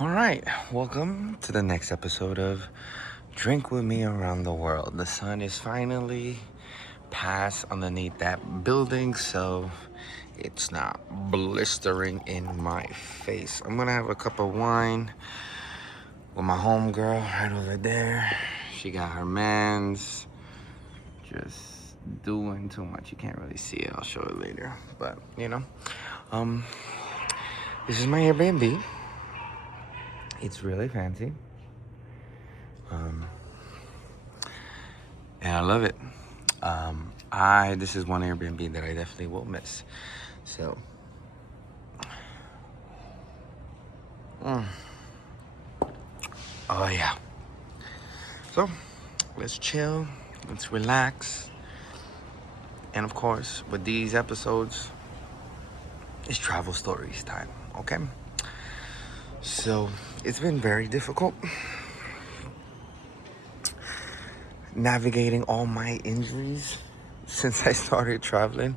All right, welcome to the next episode of Drink With Me Around the World. The sun is finally past underneath that building, so it's not blistering in my face. I'm gonna have a cup of wine with my homegirl right over there. She got her mans, just doing too much. You can't really see it, I'll show it later. But, um, this is my Airbnb. It's really fancy. And I love it. This is one Airbnb that I definitely will miss. So, oh yeah. So, let's chill, let's relax. And of course, with these episodes, it's travel stories time, okay? So, it's been very difficult navigating all my injuries since I started traveling.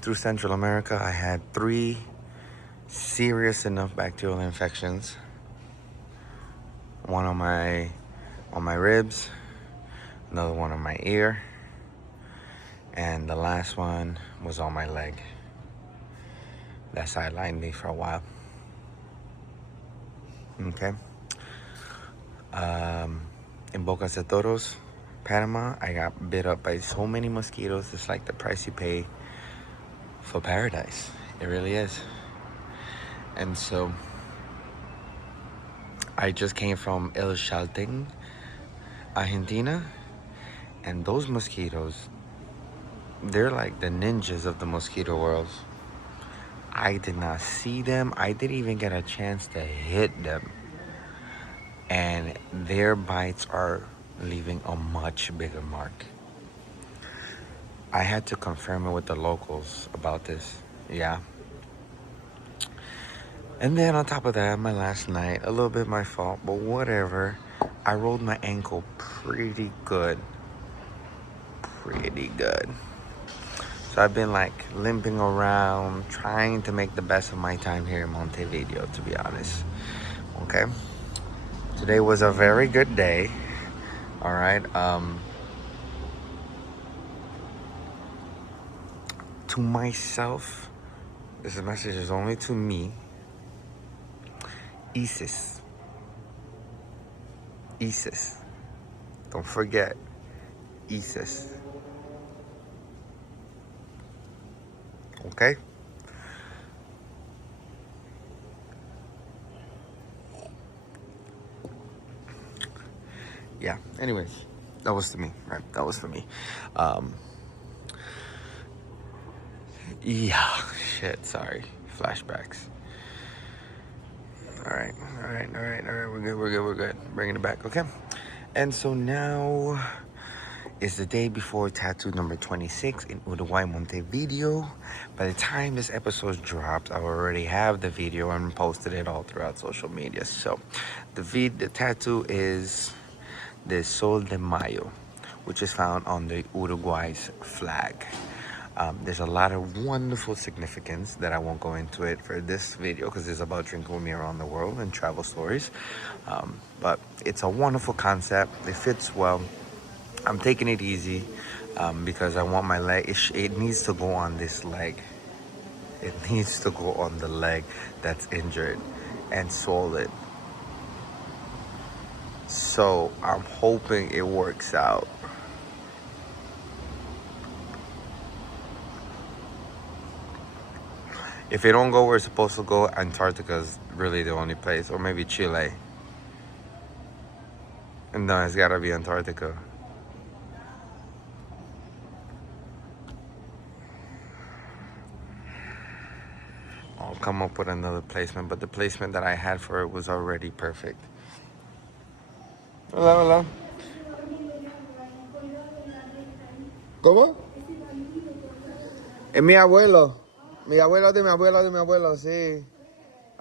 Through Central America, I had 3 serious enough bacterial infections. One on my ribs, another one on my ear, and the last one was on my leg. That sidelined me for a while. Okay. In Boca de Toros, Panama, I got bit up by so many mosquitoes. It's like the price you pay for paradise. It really is. And so I just came from El Chaltén, Argentina, and those mosquitoes, they're like the ninjas of the mosquito world. I did not see them. I didn't even get a chance to hit them. And their bites are leaving a much bigger mark. I had to confirm it with the locals about this. Yeah. And then on top of that, my last night, a little bit my fault, but whatever. I rolled my ankle pretty good. Pretty good. So I've been like limping around, trying to make the best of my time here in Montevideo, to be honest. Okay? Today was a very good day. All right. To myself, this message is only to me. Isis. Don't forget, Isis. Okay? Yeah, anyways, that was to me, right? That was for me. Yeah, shit, sorry. Flashbacks. All right. We're good. Bringing it back, okay? And so now is the day before tattoo number 26 in Uruguay, Montevideo. By the time this episode drops, I already have the video and posted it all throughout social media. So the tattoo is the Sol de Mayo, which is found on the Uruguay's flag. There's a lot of wonderful significance that I won't go into it for this video because it's about drinking with me around the world and travel stories. But it's a wonderful concept. It fits well. I'm taking it easy because I want my leg. It needs to go on this leg. It needs to go on the leg that's injured and swollen. So I'm hoping it works out. If it don't go where it's supposed to go, Antarctica is really the only place, or maybe Chile. And no, it's gotta be Antarctica. I'll come up with another placement, but the placement that I had for it was already perfect. Hola. ¿Cómo? Es mi abuelo. Mi abuelo de mi abuelo de mi abuelo, sí.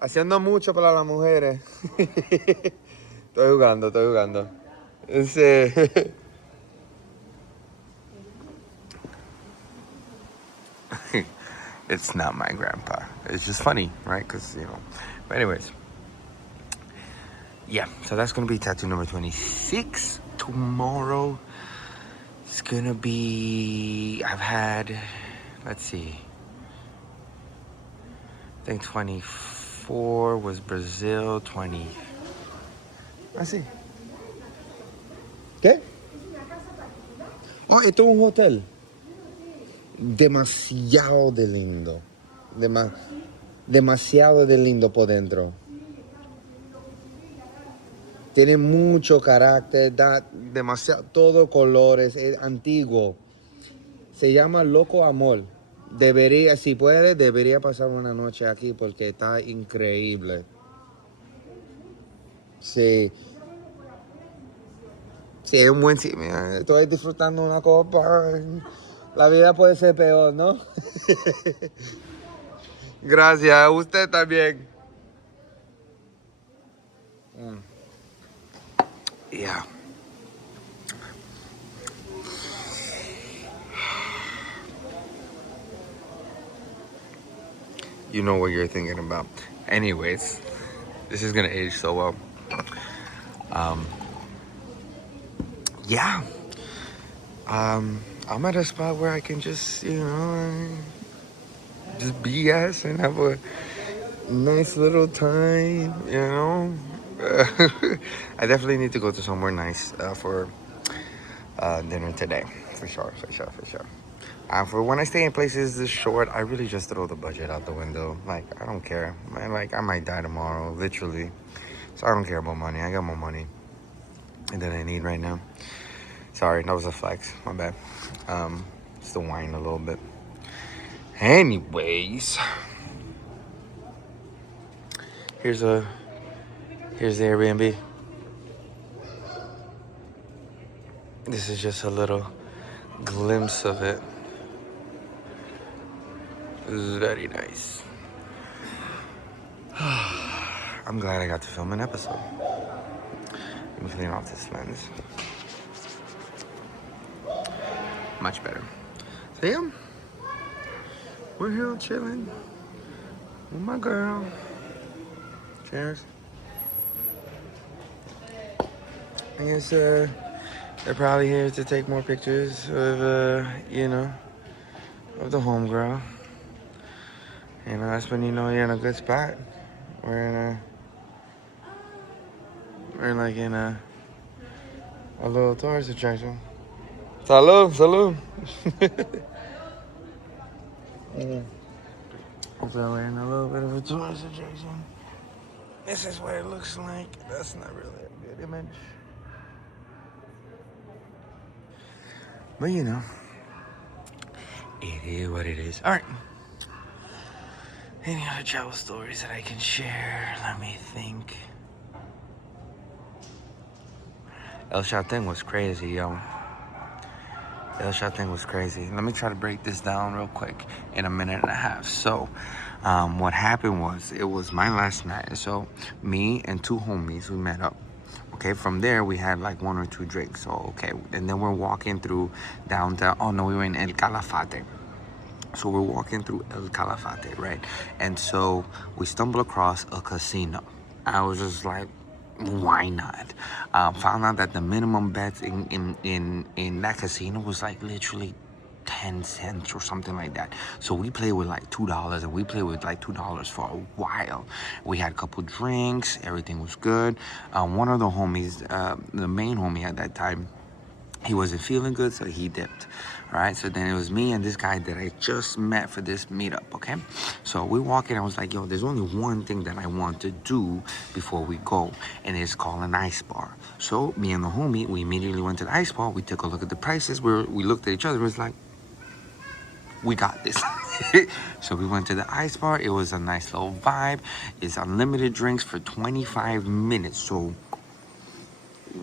Haciendo mucho para las mujeres. Estoy jugando. Sí. It's not my grandpa. It's just funny, right? Because, But anyways, yeah, so that's gonna be tattoo number 26. Tomorrow it's gonna be, I've had, let's see, I think 24 was Brazil, 20. I see. ¿Qué? Oh, esto es un hotel. Demasiado de lindo. Demasiado de lindo por dentro. Tiene mucho carácter, da demasiado, todo colores, es antiguo. Se llama Loco Amor. Debería, si puede, debería pasar una noche aquí porque está increíble. Sí. Sí, es un buen sitio. Mira, estoy disfrutando una copa. La vida puede ser peor, ¿no? Gracias, usted también. Yeah. You know what you're thinking about. Anyways, this is gonna age so well. Yeah. I'm at a spot where I can just, just BS and have a nice little time, I definitely need to go to somewhere nice for dinner today. For sure. For when I stay in places this short, I really just throw the budget out the window. Like, I don't care. Like, I might die tomorrow, literally. So I don't care about money. I got more money than I need right now. Sorry, that was a flex. My bad. Just to whine a little bit. Anyways, here's the Airbnb. This is just a little glimpse of it. This is very nice. I'm glad I got to film an episode. Let me clean off this lens. Much better. So yeah, we're here chilling with my girl. Cheers. I guess they're probably here to take more pictures of of the homegirl. That's when you're in a good spot. We're like in a little tourist attraction. Salud. So we're in a little bit of a tourist attraction. This is what it looks like. That's not really a good image. But it is what it is. All right. Any other travel stories that I can share? Let me think. El Chaltén was crazy, yo. El Chaltén was crazy. Let me try to break this down real quick in a minute and a half. So, what happened was, it was my last night. So, me and two homies, we met up. Okay, from there, we had like one or two drinks. So, okay, and then we're walking through downtown. Oh, no, we were in El Calafate. So we're walking through El Calafate, right? And so we stumble across a casino. I was just like, why not? Found out that the minimum bets in that casino was like literally 10 cents or something like that. So we played with like $2, and we played with like $2 for a while. We had a couple drinks, everything was good. One of the homies, the main homie at that time, he wasn't feeling good, so he dipped. Right, so then it was me and this guy that I just met for this meetup, okay? So we walk in, I was like, yo, there's only one thing that I want to do before we go, and it's called an ice bar. So me and the homie, we immediately went to the ice bar, we took a look at the prices, we looked at each other, it was like, we got this. So we went to the ice bar, it was a nice little vibe, it's unlimited drinks for 25 minutes, so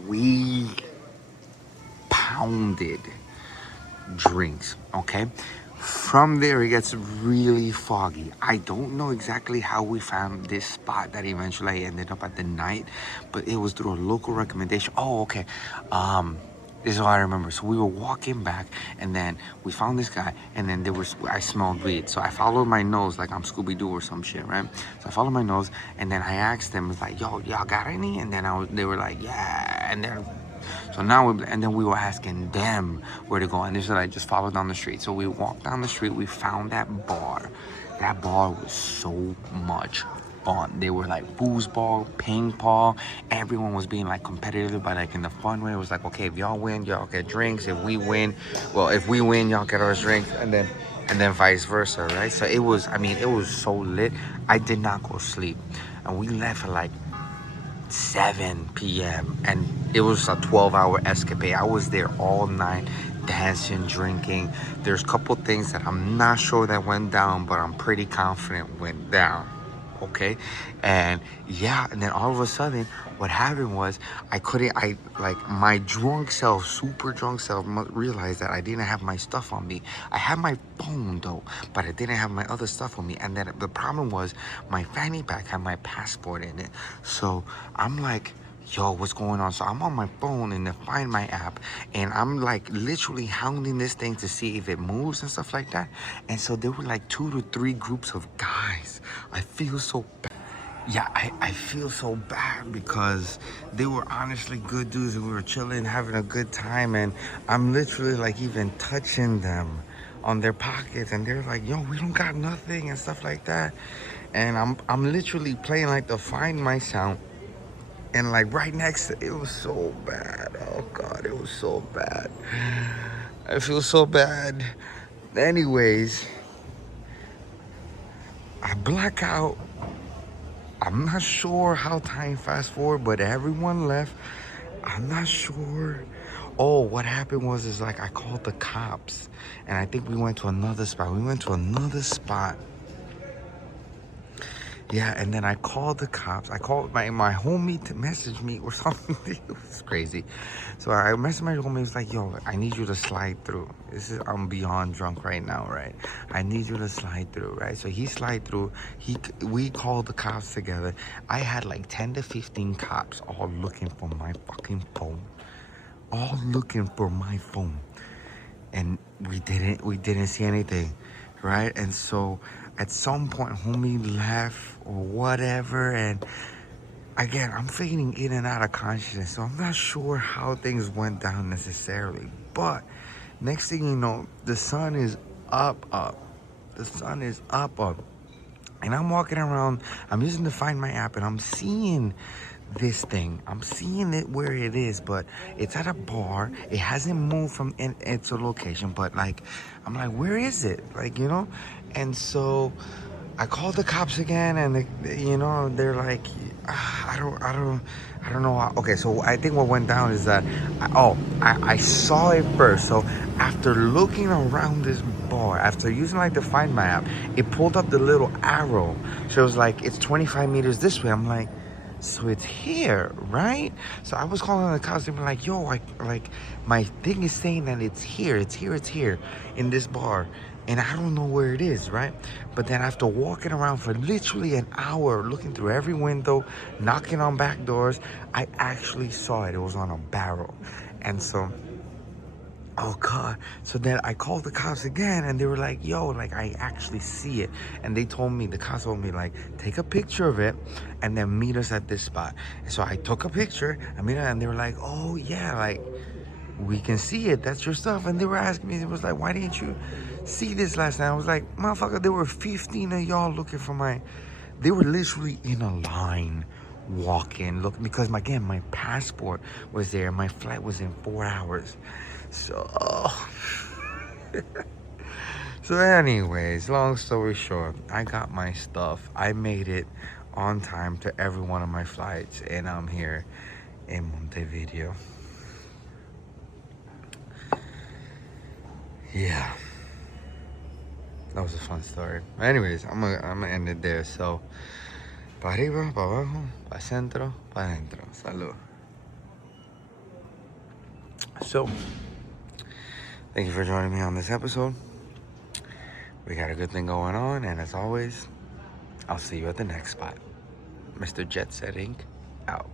we pounded drinks, okay? From there, it gets really foggy. I don't know exactly how we found this spot that eventually I ended up at the night, but it was through a local recommendation. Oh, okay. This is all I remember. So we were walking back, and then we found this guy, and then I smelled weed. So I followed my nose like I'm Scooby-Doo or some shit, right? So I followed my nose, and then I asked them, it's like, yo, y'all got any? And then they were like, yeah. And then, so now, and then we were asking them where to go. And they said, like, just follow down the street. So we walked down the street, we found that bar. That bar was so much fun. They were like foosball, ping pong. Everyone was being like competitive, but like in the fun way. It was like, okay, if y'all win, y'all get drinks. If we win, y'all get our drinks, and then vice versa, right? So it was, I mean, it was so lit. I did not go to sleep, and we left at like 7 p.m. and it was a 12-hour escapade. I was there all night, dancing, drinking. There's a couple things that I'm not sure that went down, but I'm pretty confident went down. Okay, and yeah, and then all of a sudden what happened was my drunk self, super drunk self, realized that I didn't have my stuff on me. I had my phone though, but I didn't have my other stuff on me. And then the problem was my fanny pack had my passport in it. So I'm like, yo, what's going on? So I'm on my phone in the Find My app, and I'm like literally hounding this thing to see if it moves and stuff like that. And so there were like 2 to 3 groups of guys. I feel so bad. Yeah, I feel so bad because they were honestly good dudes, and we were chilling, having a good time, and I'm literally like even touching them on their pockets, and they're like, yo, we don't got nothing and stuff like that. And I'm literally playing like the Find My sound. And like right next to it was so bad. Oh God, it was so bad. I feel so bad. Anyways, I black out. I'm not sure how time fast forward, but everyone left. I'm not sure. Oh, what happened was like I called the cops, and I think we went to another spot. Yeah, and then I called the cops. I called my homie to message me or something. It was crazy. So I messaged my homie. He was like, yo, I need you to slide through. I'm beyond drunk right now, right? I need you to slide through, right? So he slide through. We called the cops together. I had like 10 to 15 cops all looking for my fucking phone. All looking for my phone. And we didn't see anything, right? And so at some point homie left or whatever, and again I'm fading in and out of consciousness, so I'm not sure how things went down necessarily. But next thing you know, the sun is up. The sun is up. And I'm walking around, I'm using the Find My app, and I'm seeing this thing. I'm seeing it where it is, but it's at a bar. It hasn't moved from its location, but like, I'm like, where is it? Like, you know? And so I called the cops again, and they're like, I don't know. Okay, so I think what went down is that, I saw it first. So after looking around this bar, after using like the Find My app, it pulled up the little arrow. So it was like, it's 25 meters this way. I'm like, so it's here, right? So I was calling the cops and be like, yo, my thing is saying that it's here in this bar, and I don't know where it is, right? But then after walking around for literally an hour, looking through every window, knocking on back doors, I actually saw it. It was on a barrel. And so, oh God. So then I called the cops again, and they were like, yo, like, I actually see it. And the cops told me, like, take a picture of it and then meet us at this spot. And so I took a picture, and they were like, oh yeah, like, we can see it. That's your stuff. And they were asking me, it was like, why didn't you see this last night? I was like, motherfucker, there were 15 of y'all looking for they were literally in a line walking, looking, because again, my passport was there. My flight was in 4 hours. So, so anyways, long story short, I got my stuff. I made it on time to every one of my flights, and I'm here in Montevideo. Yeah, that was a fun story. Anyways, I'm gonna end it there. So, pa arriba, pa abajo, pa centro, pa adentro. Salud. So, thank you for joining me on this episode. We got a good thing going on, and as always, I'll see you at the next spot. Mr. Jet Set Inc. out.